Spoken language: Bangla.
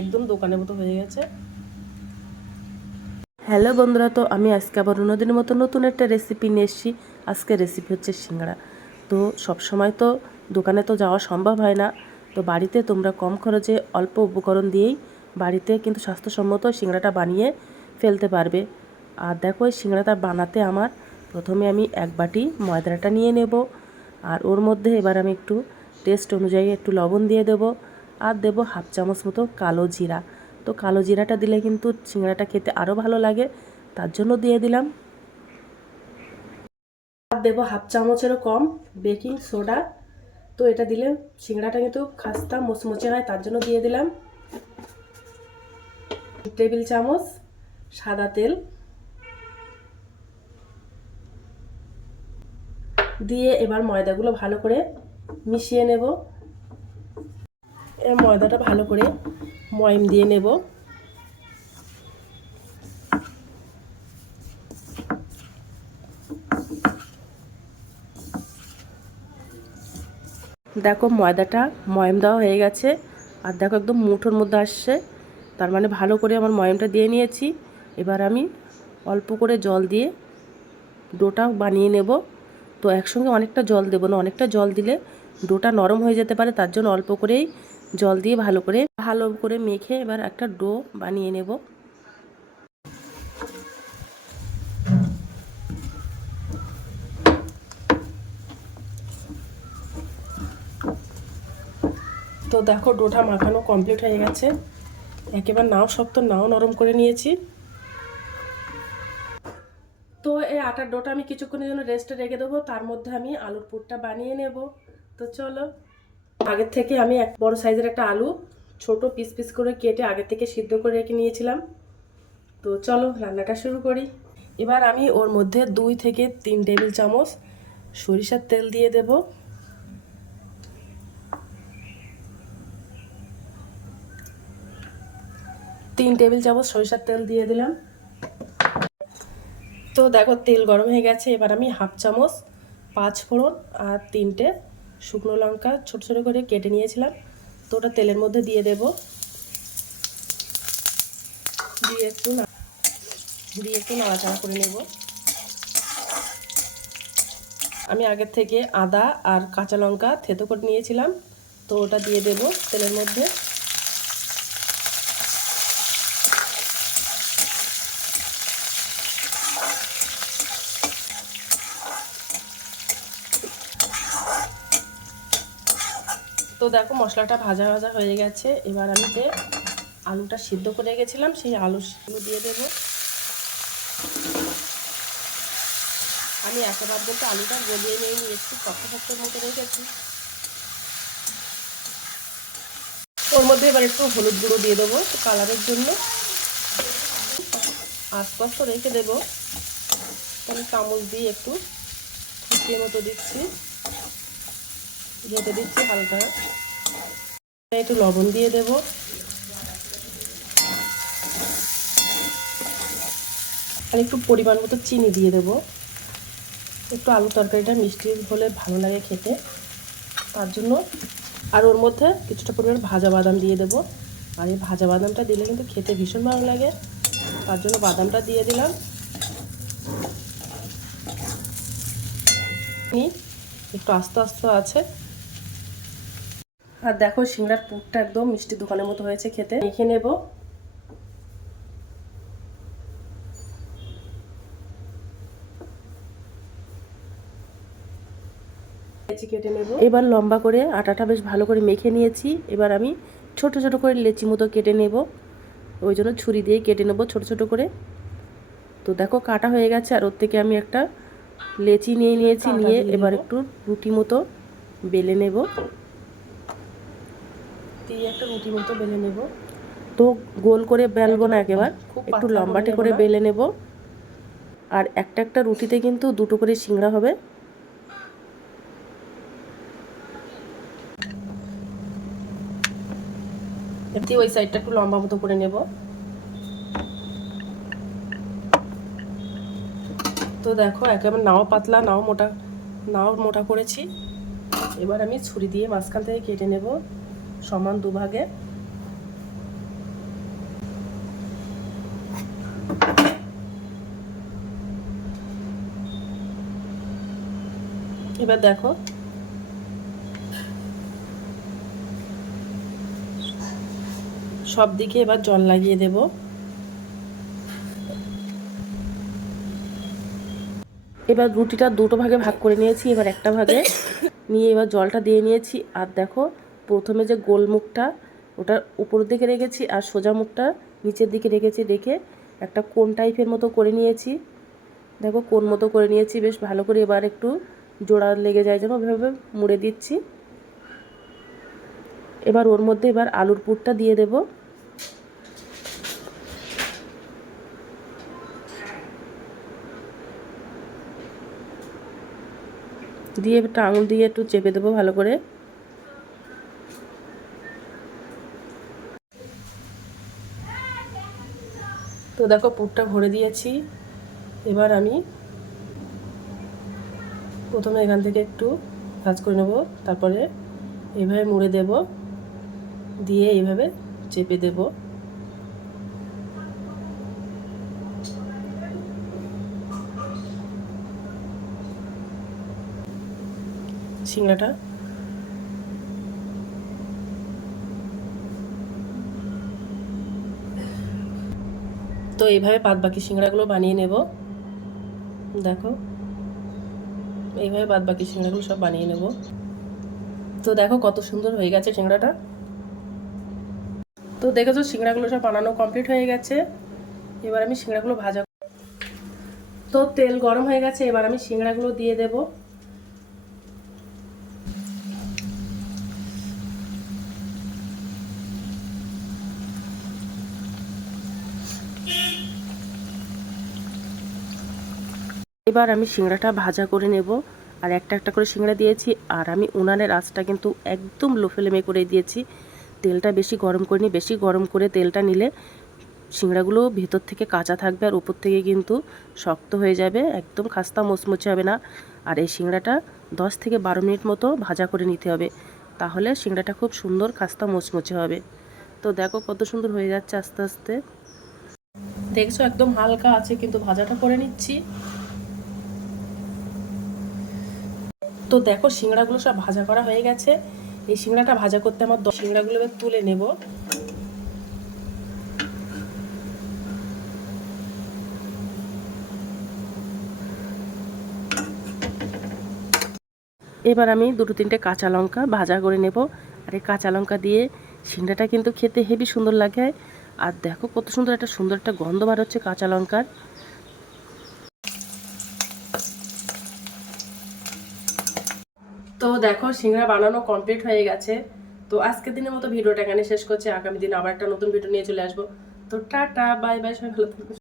একদম দোকানের মতো হয়ে গেছে। হ্যালো বন্ধুরা, তো আমি আজকে আবার অন্যদিনের মতো নতুন একটা রেসিপি নিয়ে এসেছি। আজকের রেসিপি হচ্ছে সিঙ্গাড়া। তো সব সময় তো দোকানে তো যাওয়া সম্ভব হয় না, তো বাড়িতে তোমরা কম খরচে অল্প উপকরণ দিয়েই বাড়িতে কিন্তু স্বাস্থ্যসম্মত সিঙ্গাড়াটা বানিয়ে ফেলতে পারবে। আর দেখো, এই সিঙ্গাড়াটা বানাতে আমার প্রথমে আমি এক বাটি ময়দাটা নিয়ে নেব, আর ওর মধ্যে এবার আমি একটু টেস্ট অনুযায়ী একটু লবণ দিয়ে দেব, আর দেব হাফ চামচ মতো কালো জিরা। তো কালো জিরাটা দিলে কিন্তু সিঙ্গাড়াটা খেতে আরও ভালো লাগে, তার জন্য দিয়ে দিলাম। আর দেবো হাফ চামচেরও কম বেকিং সোডা। তো এটা দিলে সিঙ্গাড়াটা কিন্তু খাস্তা মুচমুচে হয়, তার জন্য দিয়ে দিলাম। টেবিল চামচ সাদা তেল দিয়ে এবার ময়দাগুলো ভালো করে মিশিয়ে নেব। ময়দাটা ভালো করে ময়ম দিয়ে নেব। দেখো ময়দাটা ময়ম দেওয়া হয়ে গেছে, আর দেখো একদম মুঠোর মধ্যে আসছে, তার মানে ভালো করে আমার ময়মটা দিয়ে নিয়েছি। এবার আমি অল্প করে জল দিয়ে ডোটা বানিয়ে নেব। তো একসঙ্গে অনেকটা জল দেবো না, অনেকটা জল দিলে ডোটা নরম হয়ে যেতে পারে, তার জন্য অল্প করেই জল দিয়ে ভালো করে মেখে এবার একটা ডো বানিয়ে নেব। তো দেখো ডোটা মাখানো কমপ্লিট হয়ে গেছে, একেবারে নাও শক্ত নাও নরম করে নিয়েছি। তো এই আটার ডোটা আমি কিছুক্ষণের জন্য রেস্টে রেখে দেবো, তার মধ্যে আমি আলুর পুরটা বানিয়ে নেব। তো চলো, আগের থেকে আমি এক বড় সাইজের একটা আলু ছোট পিস পিস করে কেটে আগে থেকে সিদ্ধ করে রেখে নিয়েছিলাম। তো চলো রান্নাটা শুরু করি। এবার আমি ওর মধ্যে 2 থেকে 3 টেবিল চামচ সরিষার তেল দিয়ে দেব। তিন টেবিল চামচ সরিষার তেল দিয়ে দিলাম। তো দেখো তেল গরম হয়ে গেছে, এবার আমি হাফ চামচ 5 ফোড়ন আর 3টে শুকনো লঙ্কা ছোট ছোট করে কেটে নিয়েছিলাম, তো ওটা তেলের মধ্যে দিয়ে দেব। দিয়ে একটু নাড়াচাড়া করে নেব। আমি আগের থেকে আদা আর কাঁচা লঙ্কা থেতো করে নিয়েছিলাম, তো ওটা দিয়ে দেব তেলের মধ্যে। তো দেখো মশলাটা ভাজা ভাজা হয়ে গেছে, এবার আমি যে আলুটা সিদ্ধ করে গেছিলাম সেই আলুগুলো দিয়ে দেব। আমি একেবারে বলতে আলুটা গলিয়ে নিয়ে একটু শক্ত শক্তর মতো রেখেছি। ওর মধ্যে এবার একটু হলুদ গুঁড়ো দিয়ে দেবো কালারের জন্য, আস্তে রেখে দেবো। আমি চামচ দিয়ে একটু ফুটিয়ে মতো দিচ্ছি, রেখে দিচ্ছি হালকা। একটু লবণ দিয়ে দেব, আর একটু পরিমাণ মতো চিনি দিয়ে দেব। একটু আলু তরকারিটা মিষ্টি হলে ভালো লাগে খেতে, তার জন্য। আর ওর মধ্যে কিছুটা পরিমাণ ভাজা বাদাম দিয়ে দেব, আর এই ভাজা বাদামটা দিলে কিন্তু খেতে ভীষণ ভালো লাগে, তার জন্য বাদামটা দিয়ে দিলাম। একটু আস্তে আছে। আর দেখো সিঙ্গাড়ার পুরটা একদম মিষ্টি দোকানের মতো হয়েছে খেতে। মেখে নেব। কেটে নেব। এবার লম্বা করে আটাটা বেশ ভালো করে মেখে নিয়েছি, এবার আমি ছোট ছোট করে লেচি মতো কেটে নেব। ওই জন্য ছুরি দিয়ে কেটে নেব ছোট ছোট করে। তো দেখো কাটা হয়ে গেছে, আর ওর থেকে আমি একটা লেচি নিয়েছি, নিয়ে এবার একটু রুটি মতো বেলে নেব। একটা রুটি মতো বেলে নেব। তো গোল করে বেলবো না, একেবারে একটু লম্বাটে করে বেলে নেব। আর একটা রুটিতে কিন্তু দুটো করে সিঙ্গাড়া হবে। এমনি ওই সাইডটা একটু লম্বা মতো করে নেব। তো দেখো একেবারে নাও পাতলা নাও মোটা করেছি। এবার আমি ছুরি দিয়ে মাঝখান থেকে কেটে নেব সমান দুভাগে। এবার দেখো সব দিকে এবার জল লাগিয়ে দেব। এবার রুটিটা দুটো ভাগে ভাগ করে নিয়েছি, এবার একটা ভাগে নিয়ে এবার জলটা দিয়ে নিয়েছি। আর দেখো প্রথমে যে গোল মুখটা ওটা উপরের দিকে রেখেছি আর সোজা মুখটা নিচের দিকে রেখেছি, রেখে একটা কোন টাইপের মতো করে নিয়েছি। দেখো কোন মতো করে নিয়েছি বেশ ভালো করে। এবার একটু জোড়া লেগে যায় যেন ওইভাবে মুড়ে দিচ্ছি। এবার ওর মধ্যে এবার আলুর পুরটা দিয়ে দেব। দিয়ে একটা আঙুল দিয়ে একটু চেপে দেবো ভালো করে। তো দেখো পুরটা ভরে দিয়েছি। এবার আমি প্রথমে এখান থেকে একটু ভাঁজ করে নেব, তারপরে এইভাবে মুড়ে দেব, দিয়ে এইভাবে চেপে দেব। সিঙ্গাটা তো এইভাবে বাদবাকি সিঙ্গাড়াগুলো বানিয়ে নেব। দেখো এইভাবে বাদবাকি সিঙ্গাড়াগুলো সব বানিয়ে নেব। তো দেখো কত সুন্দর হয়ে গেছে সিঙ্গাড়াটা। তো দেখেছো সিঙ্গাড়াগুলো সব বানানো কমপ্লিট হয়ে গেছে। এবার আমি সিঙ্গাড়াগুলো ভাজা, তো তেল গরম হয়ে গেছে, এবার আমি সিঙ্গাড়াগুলো দিয়ে দেব। এবার আমি সিঙ্গাড়াটা ভাজা করে নেব। আর একটা একটা করে সিঙ্গাড়া দিয়েছি, আর আমি উনানের আঁচটা কিন্তু একদম লো ফ্লেমে করে দিয়েছি। তেলটা বেশি গরম করিনি, বেশি গরম করে তেলটা নিলে সিঙ্গাড়াগুলো ভেতর থেকে কাঁচা থাকবে আর উপর থেকে কিন্তু শক্ত হয়ে যাবে, একদম খাস্তা মুচমুচে হবে না। আর এই সিঙ্গাড়াটা 10 থেকে 12 মিনিট মতো ভাজা করে নিতে হবে, তাহলে সিঙ্গাড়াটা খুব সুন্দর খাস্তা মুচমুচে হবে। তো দেখো কত সুন্দর হয়ে যাচ্ছে আস্তে আস্তে। দেখছো একদম হালকা আছে, কিন্তু ভাজাটা করে নিচ্ছি। তো দেখো সিঙ্গাড়াগুলো সব ভাজা করা হয়ে গেছে। এই সিঙ্গাড়াটা ভাজা করতে আমার সিঙ্গাড়াগুলো এবার তুলে নেব। এবার আমি দুটো তিনটে কাঁচা লঙ্কা ভাজা করে নেব। আর এই কাঁচা লঙ্কা দিয়ে সিঙ্গাড়াটা কিন্তু খেতে হেবি সুন্দর লাগে। আর দেখো কত সুন্দর একটা গন্ধ বার হচ্ছে কাঁচা লঙ্কার। তো দেখো সিঙ্গাড়া বানানো কমপ্লিট হয়ে গেছে। তো আজকের দিনের মতো ভিডিওটা এখানে শেষ করছি। আগামী দিন আবার একটা নতুন ভিডিও নিয়ে চলে আসবো। তো টাটা বাই বাই, সবাই ভালো থাকবে।